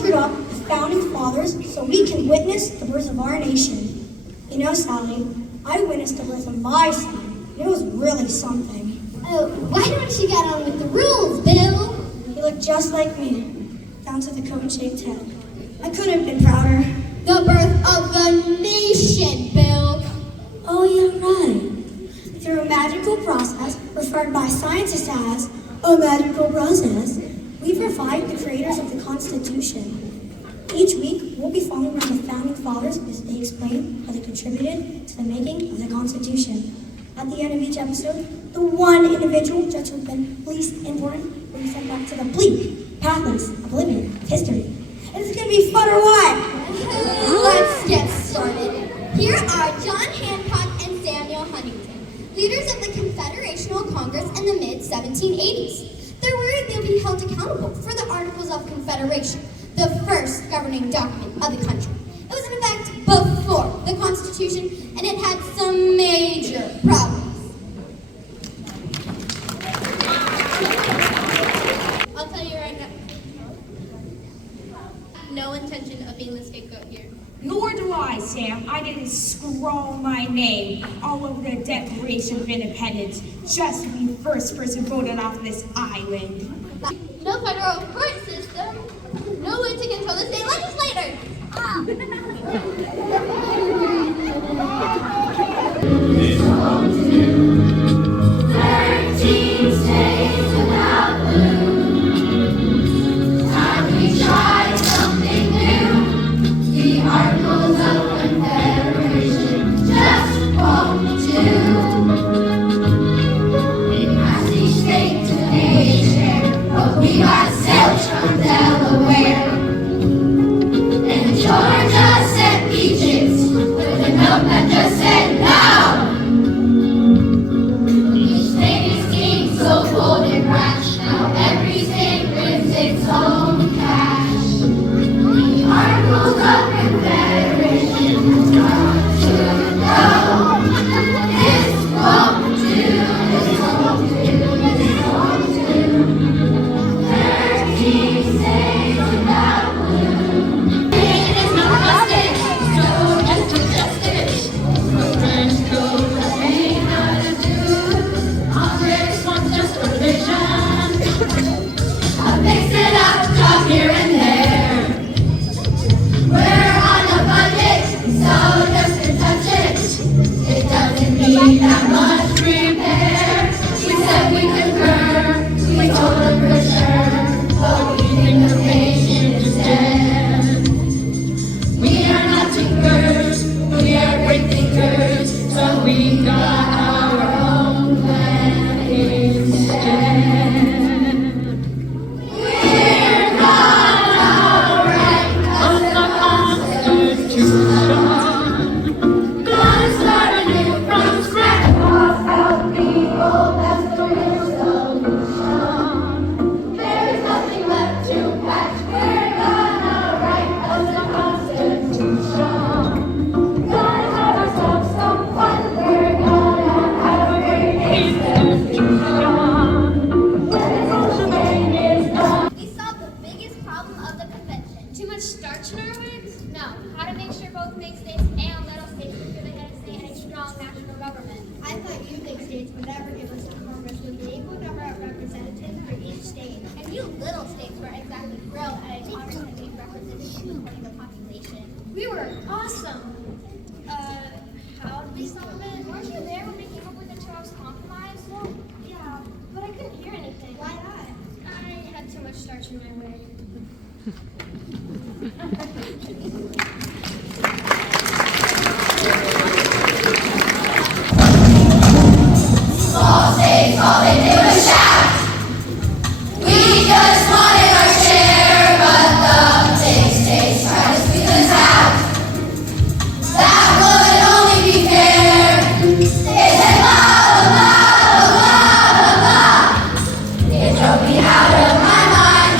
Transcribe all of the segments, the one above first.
conjured up the founding fathers so we can witness the birth of our nation. You know, Sally, I witnessed the birth of my son. It was really something. Oh, why don't you get on with the rules, Bill? He looked just like me, down to the cone-shaped head. I couldn't have been prouder. The birth of the nation, Bill. Oh, yeah, right. Through a magical process referred by scientists as a magical process, we provide the creators of the Constitution. Each week, we'll be following the founding fathers as they explain how they contributed to the making of the Constitution. At the end of each episode, the one individual judged to have been least important will be sent back to the bleak, pathless oblivion of history. Is it going to be fun or what? Let's get started. Here are John Hancock and Samuel Huntington, leaders of the Confederational Congress in the mid-1780s. They're worried they'll be held accountable for the Articles of Confederation, the first governing document of the country. It was in effect before the Constitution, and it had some major problems. I'll tell you right now, no intention of being the scapegoat here. Nor do I, Sam. I didn't scroll my name all over the Declaration of Independence just to be the first person voted off this island. No federal court system, no way to control the state legislators. It's home to 13 states without blue. Time we tried something new. The Articles of Confederation just won't do. We passed each state to nation, but we got zilch from Delaware. And Georgia sent peaches with a note that just said no. Each state is king, so bold and rash. Now every state brings its own cash. The Articles of Confederation got to go. This won't do. This won't do. This won't do. 13 states without blue. It is not justice. No justice. Programs go ain't how to do. Congress wants just a revision. I'll fix it up, drop here and there. We're on a budget, so just to touch it. It doesn't need that much repair. We said we concur, we told them for sure, but we think the patient is dead. We are not thinkers, we are great thinkers, so we got our own plan instead. We're gonna write us a constitution. Gonna start anew from scratch. Cross out the old, that's the real solution. There's nothing left to patch. We're gonna write us a constitution. Gonna have ourselves some fun. We're gonna have a great institution. When this whole shebang is done. We solved the biggest problem of the convention. Too much starch in our wigs? No. How to make sure both big states and little states would give a head of state and a strong national government. I thought you big states would never give us a Congress with the equal number of representatives for each state. And you little states were exactly thrilled at a Congress that gave representation according to population. We were awesome. How did we solve it? Weren't you there when we came up with the two-house compromise? Well, yeah, but I couldn't hear anything. Why not? I had too much starch in my wig. Small states, all they did was shout. We just wanted our share, but the big states tried to squeeze us out. That would only be fair. They said blah, blah, blah, blah, blah, blah. It drove me out of my mind.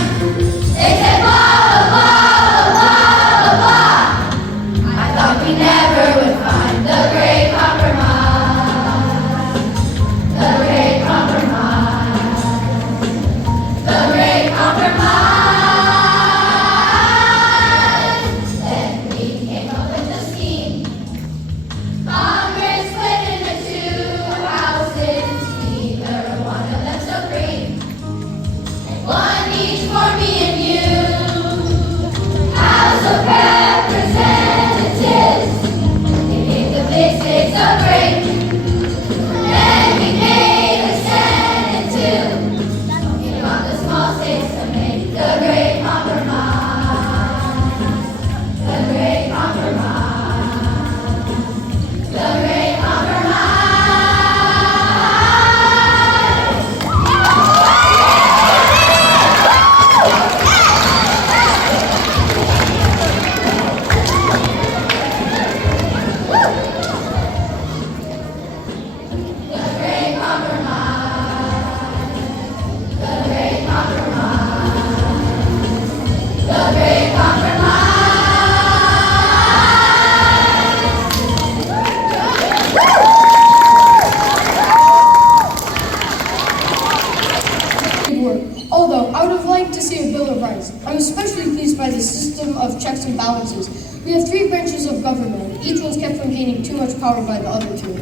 too much power by the other two.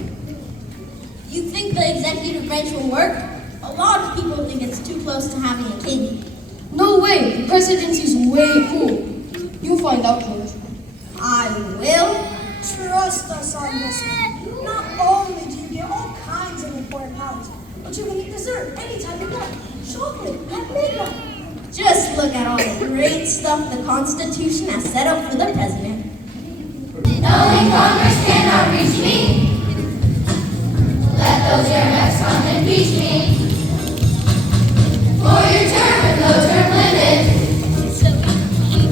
You think the executive branch will work? A lot of people think it's too close to having a king. No way! The presidency's way cool. You'll find out, George. I will. Trust us on this one. Not only do you get all kinds of important powers, but you can eat dessert anytime you want. Chocolate at midnight. Just look at all the great stuff the Constitution has set up for the president. Knowing Congress cannot reach me. Let those airbags come and reach me. For your term with no term limit.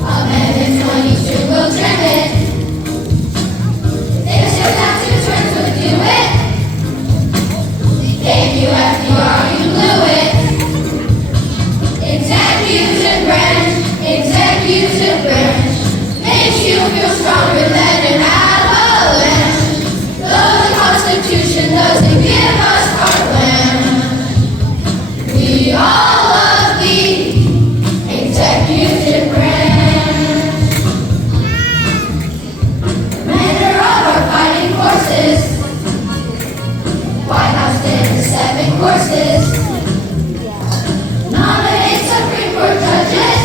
Amendment 22 will trim it. If just after terms would do it. Gave you FDR, you blew it. Executive branch, makes you feel stronger than an avalanche. Though the Constitution doesn't give us carte blanche, we all love the executive branch. Commander of our fighting forces, White House dinner, 7 courses. Nominate Supreme Court judges.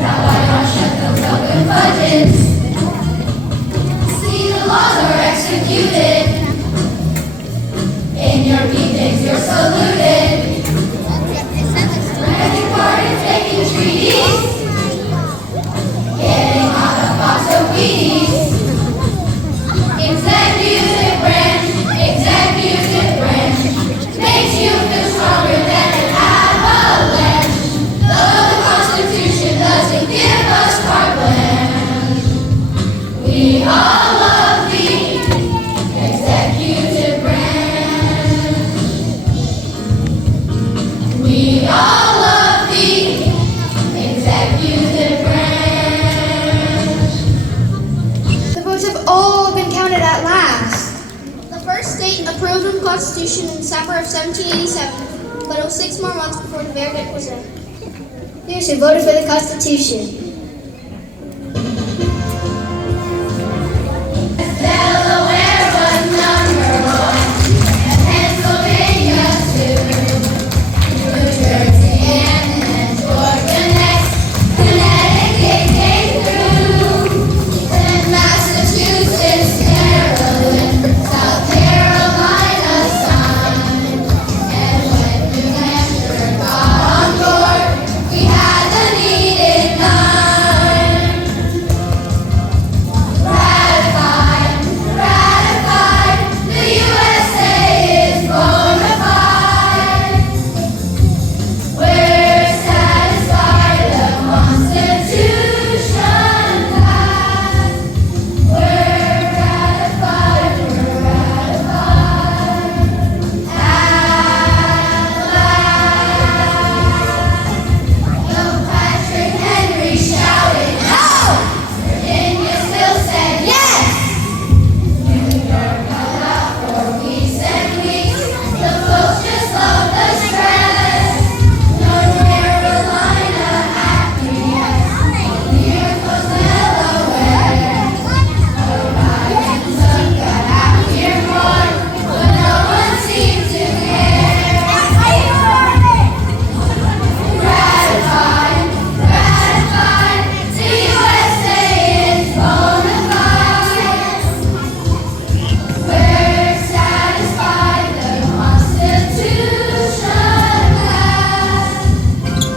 Now why not shut those open budgets? See the laws are executed. In your meetings you're saluted. Granting pardons, making treaties. Getting out of box of Wheaties. Executive branch, makes you feel stronger than an avalanche. Though the Constitution doesn't give us carte blanche, we all love the executive branch. We all love the executive branch. The votes have all been counted at last. The first state approved the Constitution in December of 1787, but it was 6 more months before the verdict was in. Here's who voted for the Constitution. Delaware was number 1, Pennsylvania 2, New Jersey and then Georgia next, Connecticut came through, then Massachusetts, Maryland, South Carolina signed, and when New Hampshire got on board, we had the needed 9. Ratified, the USA is bona fide. We're satisfied the Constitution passed. We're ratified. At last. Young Patrick Henry shouted, "No!" Virginia still said, "Yes!" New York held out for weeks and weeks. The folks just love the stress. North Carolina acquiesced. The earth was Delaware. Arriving sun got out here more, but no one seemed to care. Ratified, the USA is bona fide. We're satisfied the Constitution passed.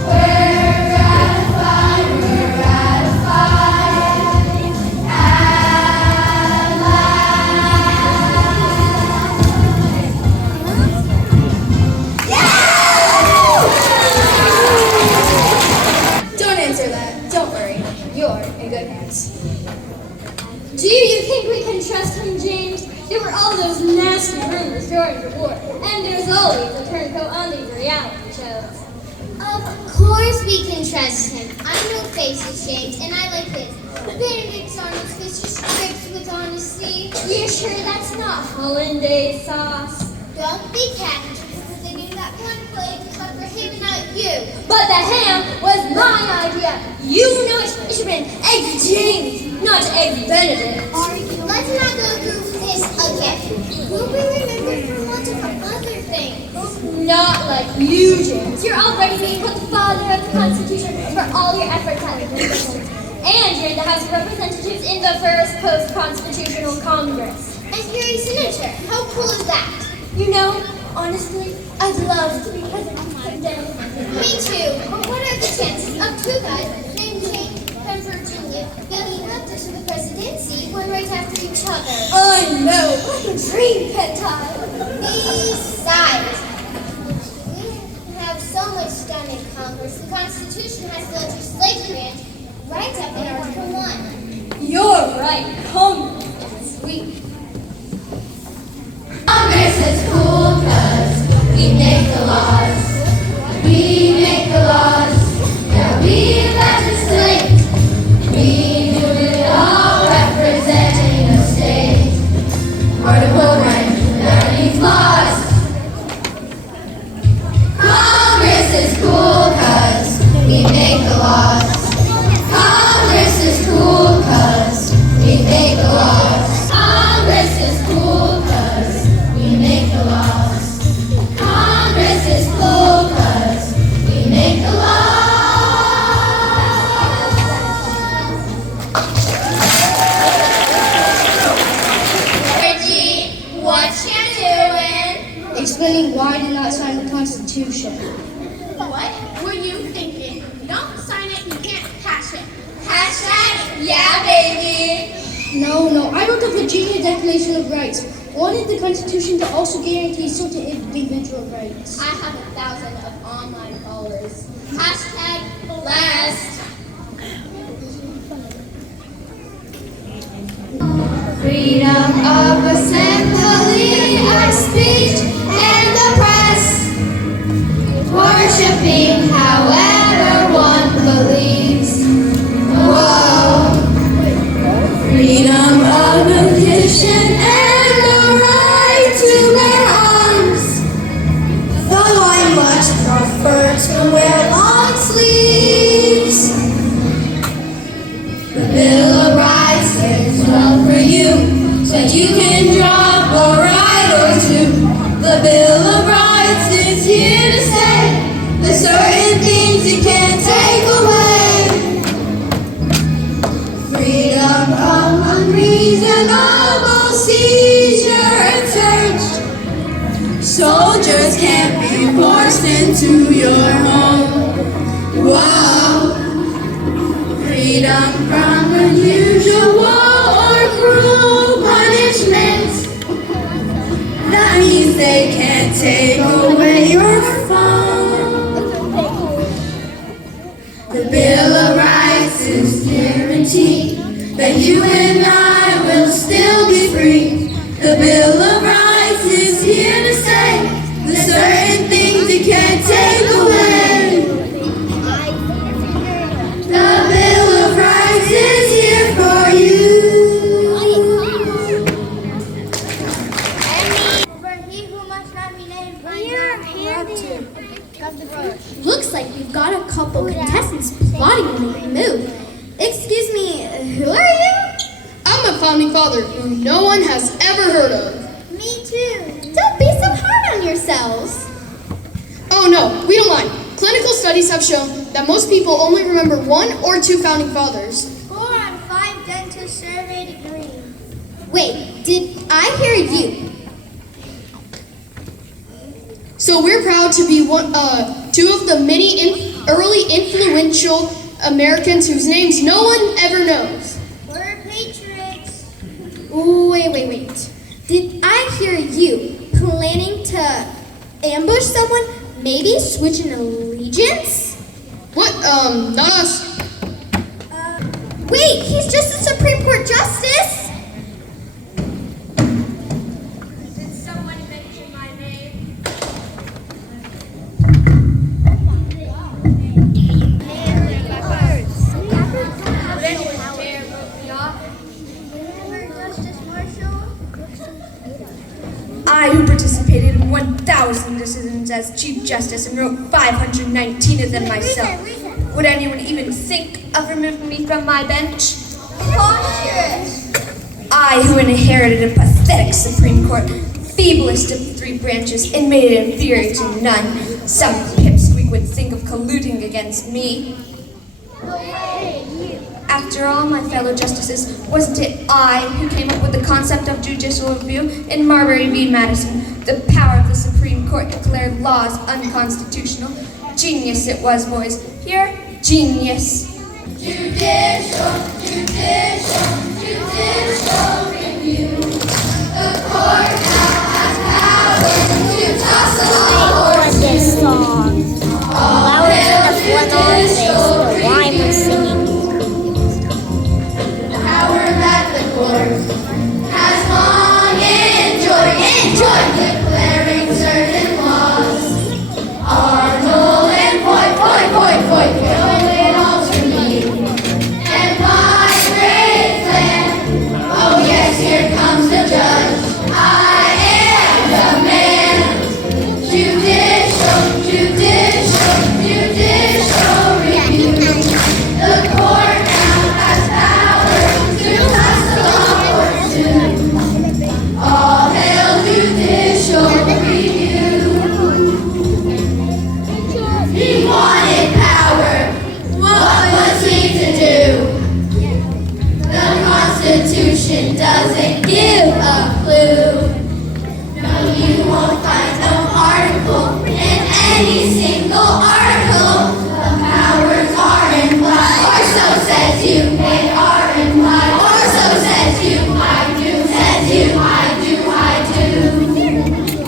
We're ratified. At last. Don't answer that. Don't worry. You're in good hands. Do you think we can trust him, James? There were all those nasty rumors during the war, and there's always a turncoat on these reality shows. Of course we can trust him. I know faces, James, and I like his. Benedict Arnold's face just drips with honesty. You're sure that's not hollandaise sauce? Don't be catty, because they knew that one plate was up for him and not you. But the ham was my idea. You know it should have been Egg James, not Egg Benedict. Are you let's not go through this again. We'll be remembered for lots of other things. Not like you, James. You're already being called the father of the Constitution for all your efforts at it. And you're in the House of Representatives in the first post-constitutional Congress. And you're a senator. How cool is that? You know, honestly, I'd love to be president someday. Me too. But what are the chances of two guys named James and Virginia being elected to the presidency one right after each other? I know. What a dream, can't I? Besides, we have so much done in Congress. The Constitution has the legislative branch right up in Article 1. You're right. Congress. Sweet. Congress is cool 'cause we make the laws. We make the laws that we legislate. We do it all representing the state. Article rank that needs laws. Congress is cool 'cause we make the laws. Congress is cool 'cause we make the laws. Congress is cool 'cause we make the laws. Congress is cool 'cause we make the laws. Reggie, what you doing? Explaining why I did not sign the Constitution. What were you thinking? Don't sign it, you can't pass it. Hashtag, yeah, baby. No, I wrote the Virginia Declaration of Rights. I wanted the Constitution to also guarantee certain individual rights. I have 1,000 of online followers. Hashtag blessed. Freedom of assembly, of speech, and the press. Worshipping however one believes. Whoa. Freedom of petition and the right to bear arms. Though I much prefer to wear long sleeves. The Bill of Rights is well for you, so you can drop a right or two. The Bill of Rights is here to say there's certain things you can't take away. Freedom from unreasonable seizure and search. Soldiers can't be forced into your home. Whoa. Freedom from unusual or cruel punishment. That means they can't take away your phone. The Bill of Rights is guaranteed that you and I will still be free. The Bill of Rights is here to say there's certain things you can't take away. The Bill of Rights is here for you. For he who must not be named finds out corrupted. Looks like we've got a couple contestants plotting to make a move. Excuse me, who are you? I'm a founding father who no one has ever heard of. Me too. Don't be so hard on yourselves. Oh no, we don't mind. Clinical studies have shown that most people only remember 1 or 2 founding fathers. 4 on 5 dentists surveyed agree. Wait, did I hear you? So we're proud to be 2 of the many early influential Americans whose names no one ever knows. We're patriots. Wait. Did I hear you planning to ambush someone? Maybe switch an allegiance? What? Not us. Wait, he's just a Supreme Court justice. Did someone mention my name? Would anyone dare vote me off? Justice Marshall? I, who participated in 1,000 decisions as Chief Justice and wrote 519 of them myself. Would anyone even think of removing me from my bench? Preposterous. I who inherited a pathetic Supreme Court, feeblest of 3 branches, and made it inferior to none. Some pipsqueak would think of colluding against me. After all, my fellow justices, wasn't it I who came up with the concept of judicial review in Marbury v. Madison? The power of the Supreme Court declared laws unconstitutional. Genius it was, boys. Here, genius. Judicial review. The court now has power to toss the law or this song. While we're in the front office, the rhyme was singing. The power that the court has long enjoyed, declaring certain laws are null and void, going all to me. And my great plan, oh yes, here comes the judge. I am the man. Judicial review. The court now has power to pass the law or two. All hail judicial review. He wanted power. What was he to do? The Constitution doesn't give a clue. No, you won't find no article in any single article. The powers are implied, or so says you. They are implied, or so says you. I do, says you. I do.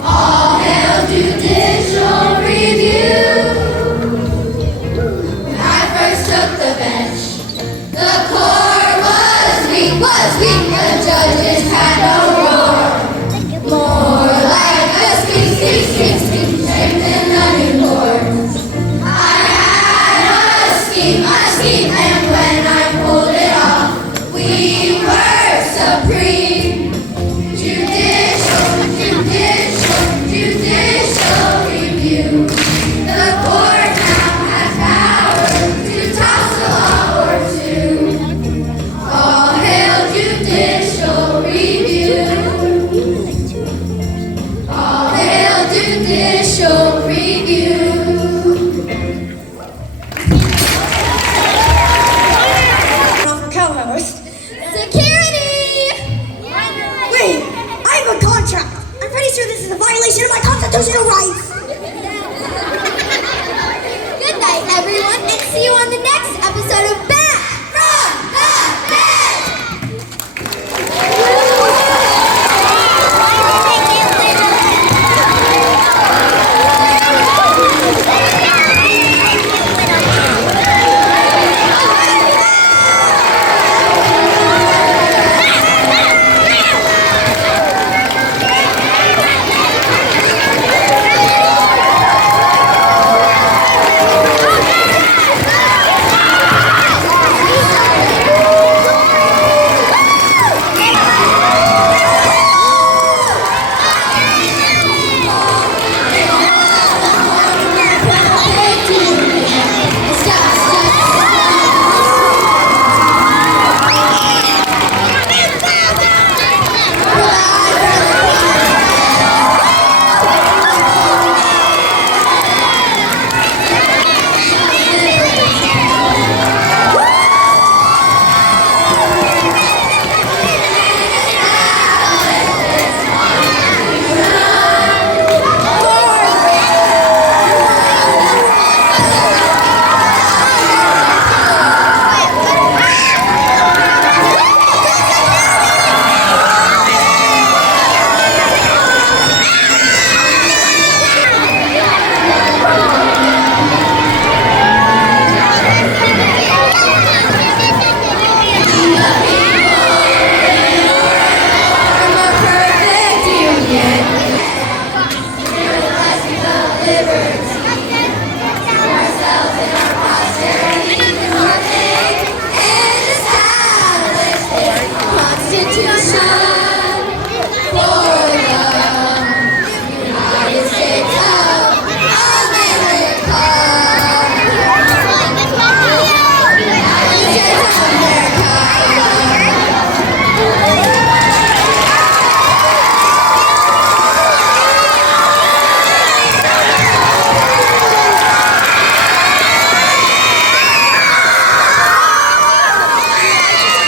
All hail judicial review. When I first took the bench, the court was weak. The judges had no roar. More like a squeak, strengthen the new court. I had a scheme, and when I pulled it off, we were supreme. Judicial review. The court now has power to toss the law or two. All hail judicial review. All hail judicial review. Co-host. Security! Wait, I have a contract. I'm pretty sure this is a violation of my constitutional rights. Good night, everyone, and see you on the next episode of